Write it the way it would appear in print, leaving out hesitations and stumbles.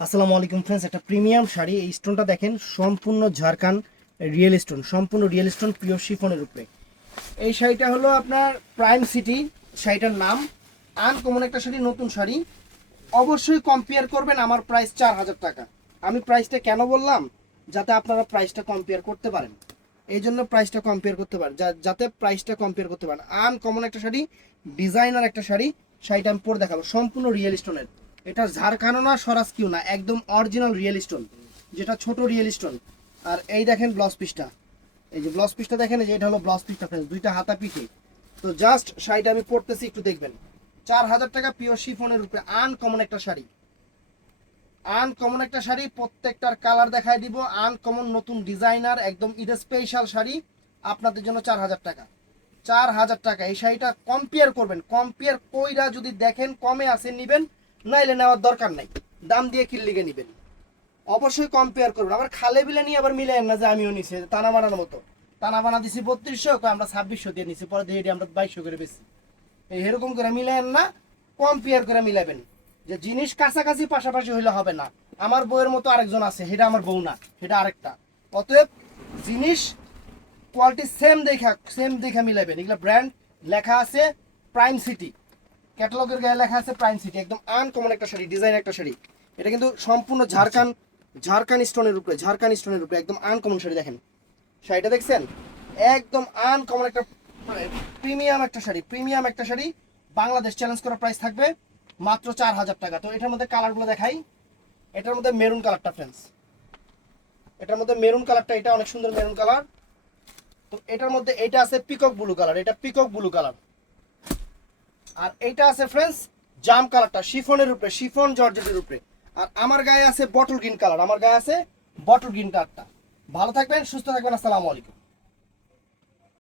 আসসালামু আলাইকুম ফ্রেন্ডস, একটা প্রিমিয়াম শাড়ি। এই স্টোনটা দেখেন, সম্পূর্ণ ঝাড়খান রিয়েল স্টোন, সম্পূর্ণ রিয়েল স্টোন, পিওর শিফনের উপরে। এই শাড়িটা হলো আপনার প্রাইম সিটি, শাড়িটার নাম। আনকমন একটা শাড়ি, নতুন শাড়ি। অবশ্যই কম্পেয়ার করবেন আমার প্রাইস 4,000 টাকা। আমি প্রাইসটা কেন বললাম, যাতে আপনারা প্রাইসটা কম্পেয়ার করতে পারেন। এই জন্য প্রাইসটা কম্পেয়ার করতে পারেন, যাতে প্রাইসটা কম্পেয়ার করতে পারেন। আনকমন একটা শাড়ি, ডিজাইনার একটা শাড়ি। শাড়িটা আমি পরে দেখাবো, সম্পূর্ণ রিয়েল স্টোনের। এটা ঝাড়খানো না, সরাস কিউ না, একদম অরিজিনাল রিয়েল স্টোন, যেটা ছোট রিয়েল স্টোন। আর এই দেখেন ব্লাউজ পিসটা, এই যে ব্লাউজ পিসটা দেখেন, এই যে এটা হলো ব্লাউজ পিসটা ফ্রেন্ডস, দুইটা হাতা পিঠে। তো জাস্ট শাড়িটা আমি পরতেছি, একটু দেখবেন। 4,000 টাকা পিওর শিফনের উপরে আনকমন একটা শাড়ি। আনকমন একটা শাড়ি, প্রত্যেকটার কালার দেখাই দিব। আনকমন নতুন ডিজাইনার, একদম ঈদ স্পেশাল শাড়ি আপনাদের জন্য। 4,000 টাকা, 4,000 টাকা। এই শাড়িটা কম্পেয়ার করবেন, কম্পেয়ার কইরা যদি দেখেন কমে আছে নিবেন, নাইলে নেওয়ার দরকার নাই। দাম দিয়ে কিনলিগে নিবেন, অবশ্যই কম্পেয়ার করবেন। আবার খালে বিলে নিয়ে আবার মিলেন না যে আমিও নিছি টানা বানানোর মতো। টানা বানা দিছি 3200, আমরা 2600 দিয়ে নিছি, পরে দিয়ে আমরা 2200 করে বেশি। এই এরকম করে মিলেন না, কম্পেয়ার করে মিলাবেন। যে জিনিস কাছাকাছি পাশাপাশি হইলে হবে না। আমার বউয়ের মতো আরেকজন আছে, সেটা আমার বউ না, সেটা আরেকটা। অতএব জিনিস কোয়ালিটি সেম দেখা মিলাবেন। এগুলো ব্র্যান্ড লেখা আছে প্রাইম সিটি, ক্যাটালগের গায়ে লেখা আছে প্রাইম সিটি। একদম আনকমন একটা শাড়ি, ডিজাইন একটা শাড়ি। এটা কিন্তু সম্পূর্ণ ঝাড়খান স্টোনের উপরে, ঝাড়খান স্টোনের উপরে একদম আনকমন শাড়ি। দেখেন শাড়িটা দেখছেন, একদম আনকমন একটা প্রিমিয়াম একটা শাড়ি, প্রিমিয়াম একটা শাড়ি। বাংলাদেশ চ্যালেঞ্জ করা প্রাইস থাকবে মাত্র 4,000 টাকা। তো এটার মধ্যে কালারগুলো দেখাই। এটার মধ্যে মেরুন কালারটা ফ্রেন্ডস, এটার মধ্যে মেরুন কালারটা, এটা অনেক সুন্দর মেরুন কালার। তো এটার মধ্যে এটা আছে পিকক ব্লু কালার, এটা পিকক ব্লু কালার। আর এইটা আছে ফ্রেন্ডস জাম কালারটা, শিফনের উপরে, শিফন জর্জেটের উপরে। আর আমার গায়ে আছে বটল গ্রিন কালার, আমার গায়ে আছে বটল গ্রিন কালারটা। ভালো থাকবেন, সুস্থ থাকবেন, আসসালামু আলাইকুম।